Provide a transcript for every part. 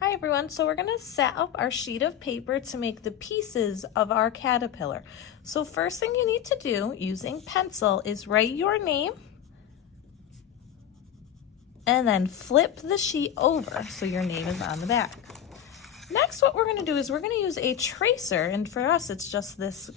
Hi everyone, so we're going to set up our sheet of paper to make the pieces of our caterpillar. So first thing you need to do using pencil is write your name and then flip the sheet over so your name is on the back. Next, what we're going to do is we're going to use a tracer, and for us it's just this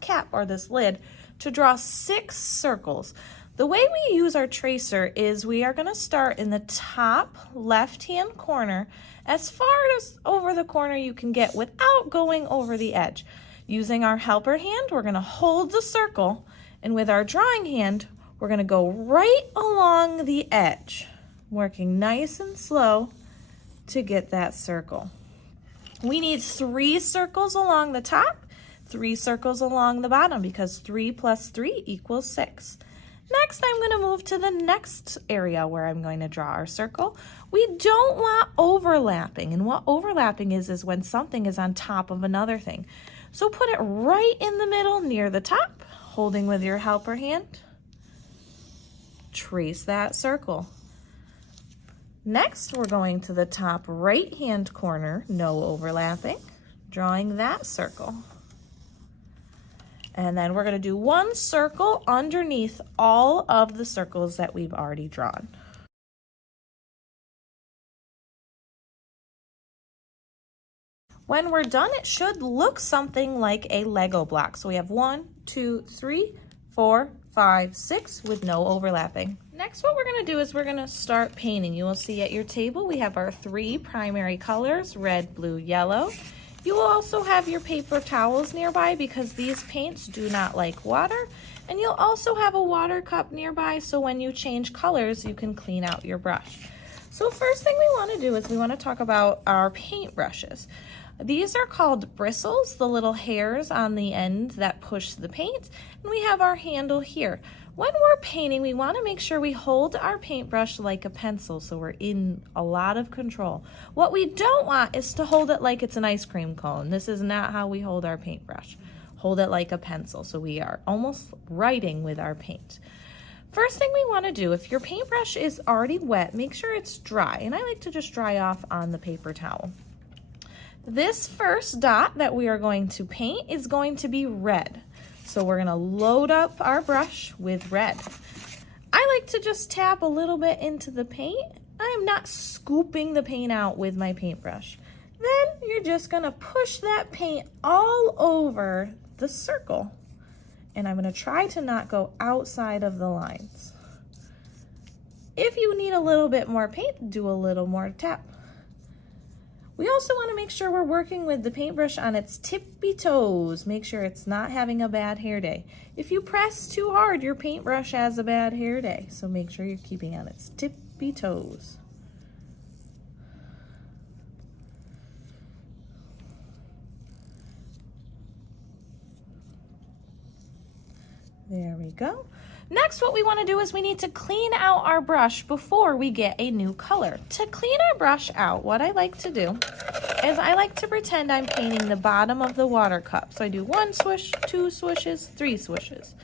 cap or this lid, to draw 6 circles. The way we use our tracer is we are going to start in the top left-hand corner as far as over the corner you can get without going over the edge. Using our helper hand, we're going to hold the circle, and with our drawing hand, we're going to go right along the edge, working nice and slow to get that circle. We need 3 circles along the top, 3 circles along the bottom, because 3 plus 3 equals 6. Next, I'm going to move to the next area where I'm going to draw our circle. We don't want overlapping, and what overlapping is when something is on top of another thing. So put it right in the middle near the top, holding with your helper hand. Trace that circle. Next, we're going to the top right-hand corner, no overlapping, drawing that circle. And then we're going to do 1 circle underneath all of the circles that we've already drawn. When we're done, it should look something like a Lego block. So we have 1, 2, 3, 4, 5, 6 with no overlapping. Next, what we're going to do is we're going to start painting. You will see at your table we have our 3 primary colors, red, blue, yellow. You will also have your paper towels nearby because these paints do not like water. And you'll also have a water cup nearby so when you change colors, you can clean out your brush. So first thing we want to do is we want to talk about our paint brushes. These are called bristles, the little hairs on the end that push the paint. And we have our handle here. When we're painting, we want to make sure we hold our paintbrush like a pencil so we're in a lot of control. What we don't want is to hold it like it's an ice cream cone. This is not how we hold our paintbrush. Hold it like a pencil so we are almost writing with our paint. First thing we want to do, if your paintbrush is already wet, make sure it's dry. And I like to just dry off on the paper towel. This first dot that we are going to paint is going to be red. So we're going to load up our brush with red. I like to just tap a little bit into the paint. I'm not scooping the paint out with my paintbrush. Then you're just going to push that paint all over the circle. And I'm going to try to not go outside of the lines. If you need a little bit more paint, do a little more tap. We also want to make sure we're working with the paintbrush on its tippy toes. Make sure it's not having a bad hair day. If you press too hard, your paintbrush has a bad hair day. So make sure you're keeping on its tippy toes. There we go. Next, what we want to do is we need to clean out our brush before we get a new color. To clean our brush out, what I like to do is I like to pretend I'm painting the bottom of the water cup. So I do 1 swish, 2 swishes, 3 swishes.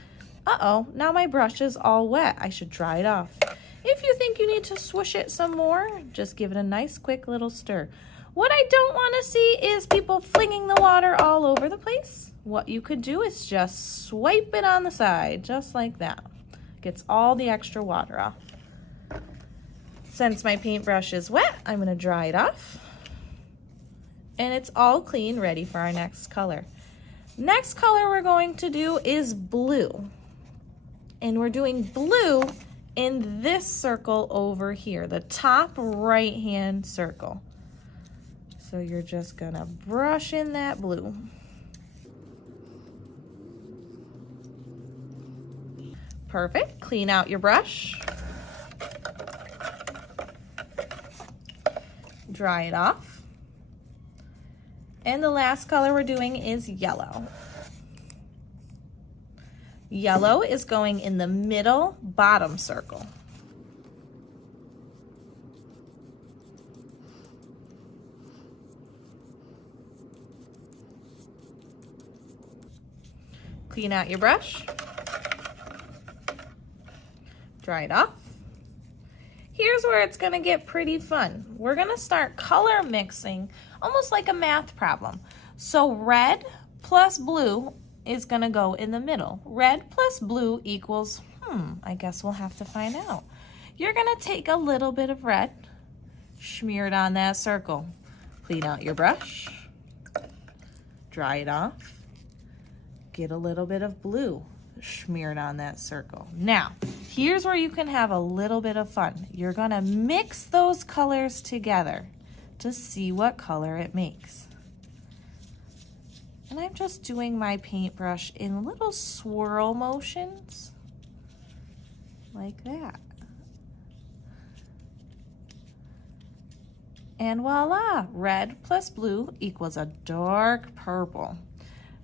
Uh-oh, now my brush is all wet. I should dry it off. If you think you need to swish it some more, just give it a nice quick little stir. What I don't want to see is people flinging the water all over the place. What you could do is just swipe it on the side, just like that. Gets all the extra water off. Since my paintbrush is wet, I'm going to dry it off. And it's all clean, ready for our next color. Next color we're going to do is blue. And we're doing blue in this circle over here, the top right-hand circle. So you're just going to brush in that blue. Perfect. Clean out your brush. Dry it off. And the last color we're doing is yellow. Yellow is going in the middle bottom circle. Clean out your brush. Dry it off. Here's where it's going to get pretty fun. we're gonna start color mixing, almost like a math problem. So red plus blue is gonna go in the middle. Red plus blue equals, I guess we'll have to find out. You're gonna take a little bit of red, smear it on that circle. Clean out your brush, dry it off, get a little bit of blue, smear it on that circle. Now, here's where you can have a little bit of fun. You're gonna mix those colors together to see what color it makes. And I'm just doing my paintbrush in little swirl motions, like that. And voila, red plus blue equals a dark purple.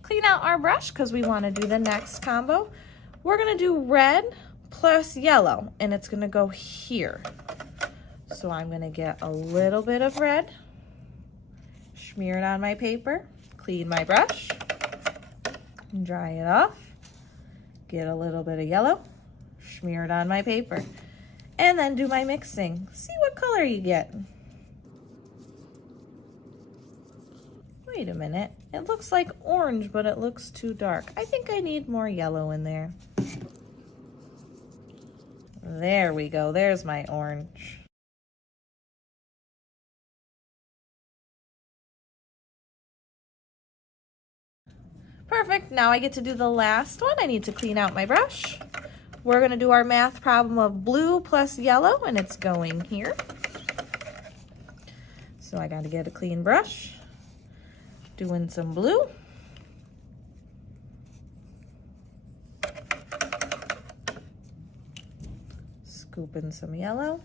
Clean out our brush because we want to do the next combo. We're going to do red plus yellow, and it's going to go here. So I'm going to get a little bit of red, smear it on my paper, clean my brush, dry it off, get a little bit of yellow, smear it on my paper, and then do my mixing. See what color you get. Wait a minute, it looks like orange, but it looks too dark. I think I need more yellow in there. There we go, there's my orange. Perfect, now I get to do the last one. I need to clean out my brush. We're gonna do our math problem of blue plus yellow, and it's going here. So I gotta get a clean brush. Doing some blue. Scooping some yellow.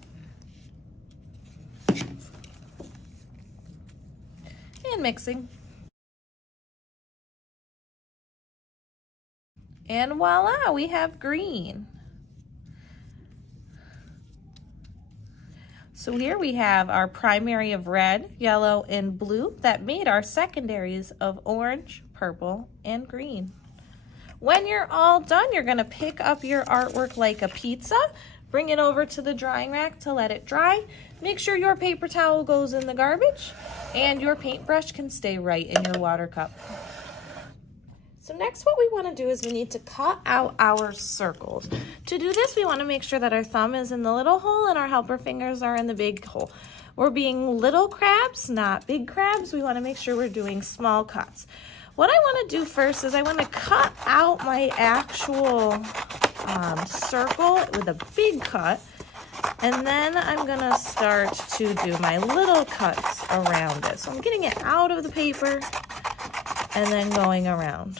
And mixing. And voila, we have green. So here we have our primary of red, yellow, and blue that made our secondaries of orange, purple, and green. When you're all done, you're gonna pick up your artwork like a pizza, bring it over to the drying rack to let it dry. Make sure your paper towel goes in the garbage and your paintbrush can stay right in your water cup. So next what we want to do is we need to cut out our circles. To do this, we want to make sure that our thumb is in the little hole and our helper fingers are in the big hole. We're being little crabs, not big crabs. We want to make sure we're doing small cuts. What I want to do first is I want to cut out my actual circle with a big cut, and then I'm going to start to do my little cuts around it. So I'm getting it out of the paper and then going around.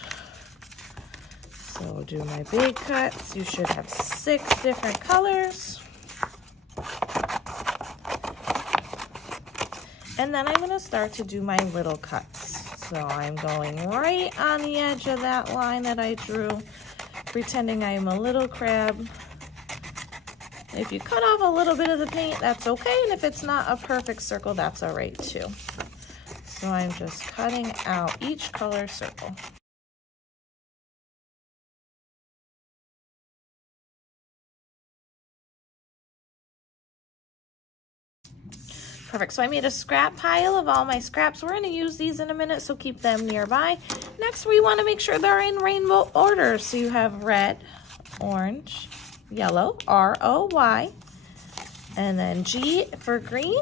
So do my big cuts. You should have 6 different colors. And then I'm going to start to do my little cuts. So I'm going right on the edge of that line that I drew, pretending I'm a little crab. If you cut off a little bit of the paint, that's okay. And if it's not a perfect circle, that's all right too. So I'm just cutting out each color circle. Perfect, so I made a scrap pile of all my scraps. We're gonna use these in a minute, so keep them nearby. Next, we wanna make sure they're in rainbow order. So you have red, orange, yellow, R-O-Y, and then G for green,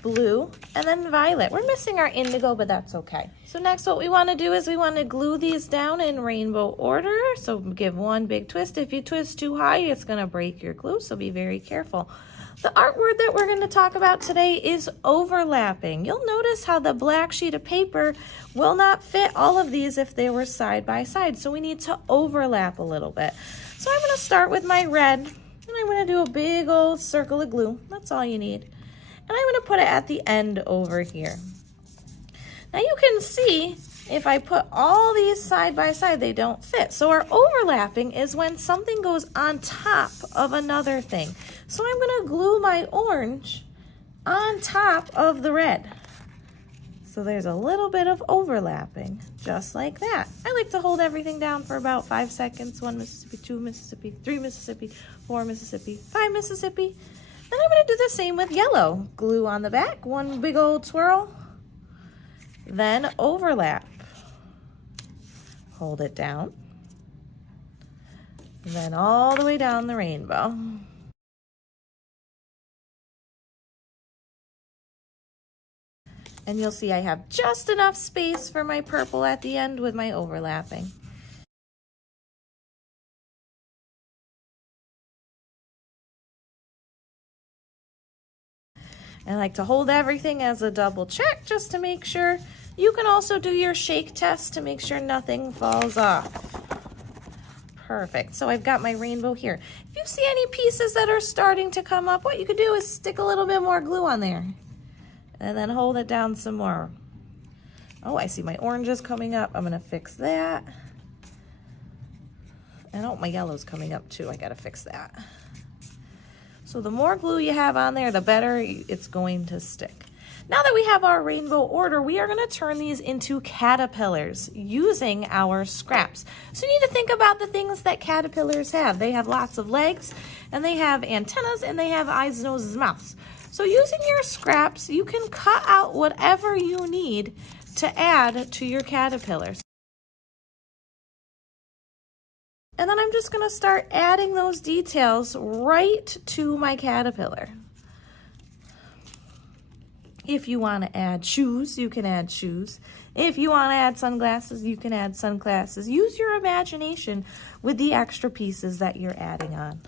blue, and then violet. We're missing our indigo, but that's okay. So next what we want to do is we want to glue these down in rainbow order. So give one big twist. If you twist too high, it's going to break your glue, so be very careful. The art word that we're going to talk about today is overlapping. You'll notice how the black sheet of paper will not fit all of these if they were side by side, so we need to overlap a little bit. So I'm going to start with my red, and I'm going to do a big old circle of glue. That's all you need. And I'm going to put it at the end over here. Now you can see if I put all these side by side, they don't fit. So our overlapping is when something goes on top of another thing. So I'm going to glue my orange on top of the red. So there's a little bit of overlapping, just like that. I like to hold everything down for about 5 seconds. 1 Mississippi, 2 Mississippi, 3 Mississippi, 4 Mississippi, 5 Mississippi. Then I'm going to do the same with yellow. Glue on the back, one big old swirl, then overlap. Hold it down, then all the way down the rainbow. And you'll see I have just enough space for my purple at the end with my overlapping. I like to hold everything as a double check just to make sure. You can also do your shake test to make sure nothing falls off. Perfect. So I've got my rainbow here. If you see any pieces that are starting to come up, what you could do is stick a little bit more glue on there and then hold it down some more. Oh, I see my oranges coming up. I'm going to fix that. And oh, my yellow's coming up too. I got to fix that. So the more glue you have on there, the better it's going to stick. Now that we have our rainbow order, we are going to turn these into caterpillars using our scraps. So you need to think about the things that caterpillars have. They have lots of legs, and they have antennas, and they have eyes, noses, mouths. So using your scraps, you can cut out whatever you need to add to your caterpillars. And then I'm just going to start adding those details right to my caterpillar. If you want to add shoes, you can add shoes. If you want to add sunglasses, you can add sunglasses. Use your imagination with the extra pieces that you're adding on.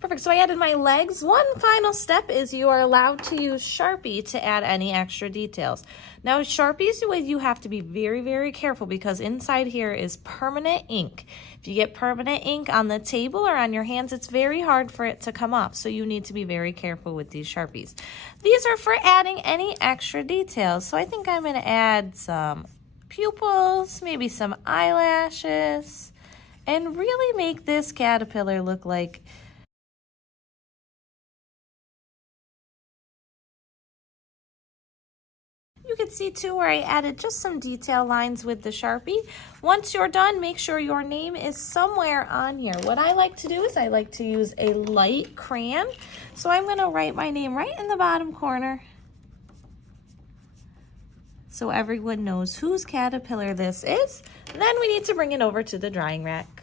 Perfect, so I added my legs. One final step is you are allowed to use Sharpie to add any extra details. Now Sharpies, you have to be very, very careful because inside here is permanent ink. If you get permanent ink on the table or on your hands, it's very hard for it to come off. So you need to be very careful with these Sharpies. These are for adding any extra details. So I think I'm gonna add some pupils, maybe some eyelashes, and really make this caterpillar look like you can see too where I added just some detail lines with the Sharpie. Once you're done, make sure your name is somewhere on here. What I like to do is I like to use a light crayon. So I'm gonna write my name right in the bottom corner so everyone knows whose caterpillar this is. Then we need to bring it over to the drying rack.